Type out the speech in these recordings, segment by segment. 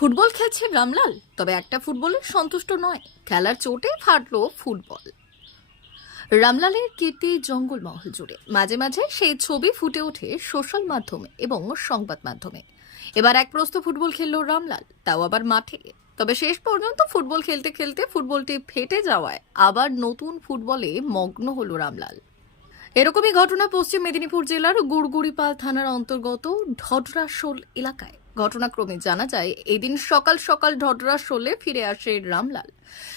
Football খেলছে রামলাল, তবে একটা ফুটবলে সন্তুষ্ট নয়। খেলার চোটে ফাটলো ফুটবল। রামলালের কীর্তি জঙ্গলমহল জুড়ে। মাঝে মাঝে সেই ছবি ফুটে ওঠে সোশ্যাল মাধ্যমে এবং সংবাদ মাধ্যমে। এবার এক প্রস্ত ফুটবল খেললো রামলাল, তাও আবার মাঠে। তবে শেষ পর্যন্ত ফুটবল খেলতে খেলতে ফুটবলটি ফেটে যাওয়ায় আবার নতুন ফুটবলে মগ্ন হলো রামলাল। এরকমই ঘটনা পশ্চিম মেদিনীপুর জেলার গুড়গুড়িপাল থানার অন্তর্গত ঢডরাশোল এলাকায়। ঘটনাক্রমে জানা যায়, এদিন সকাল সকাল ঢডরাশোলে ফিরে আসে রামলাল।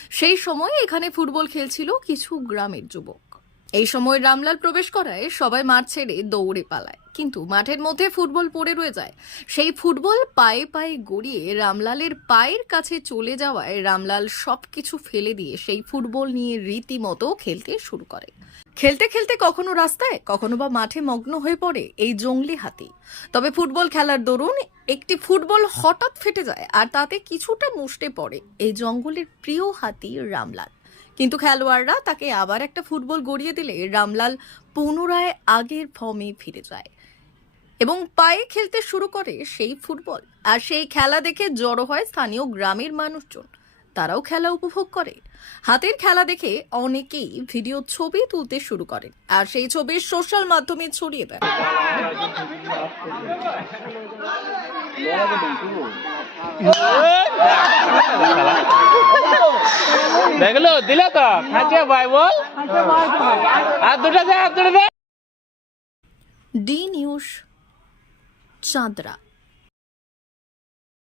সেই সময় এখানে ফুটবল খেলছিল কিছু গ্রামের যুবক। এই সময় রামলাল প্রবেশ করায় সবাই মাঠ ছেড়ে দৌড়ে পালায়। কিন্তু মাঠের মধ্যে ফুটবল পড়ে রয়ে যায়। সেই ফুটবল পায়ে পায়ে গড়িয়ে রামলালের পায়ের কাছে চলে যাওয়ায় রামলাল সবকিছু ফেলে দিয়ে সেই ফুটবল নিয়ে রীতিমতো খেলতে শুরু করে। খেলতে খেলতে কখনো রাস্তায়, কখনো বা মাঠে মগ্ন হয়ে পড়ে এই জঙ্গলি হাতি। তবে ফুটবল খেলার দরুন একটি ফুটবল হঠাৎ ফেটে যায় আর তাতে কিছুটা মুষ্টে পড়ে এই জঙ্গলের প্রিয় হাতি রামলাল। কিন্তু খেলোয়াড়রা তাকে আবার একটা ফুটবল গড়িয়ে দিলে রামলাল পুনরায় আগের ফর্মে ফিরে যায় এবং পায়ে খেলতে শুরু করে সেই ফুটবল। আর সেই খেলা দেখে জড়ো হয় স্থানীয় গ্রামের মানুষজন। তারাও খেলা উপভোগ করে। হাতের খেলা দেখে অনেকেই ভিডিও ছবি তুলতে শুরু করেন আর সেই ছবি সোশ্যাল মাধ্যমে ছড়িয়ে দেন। দেখল? দিল তো খাচ্ছে ভাই বল। আর দুটো দে আর দুটো দে। D news চাঁদরা।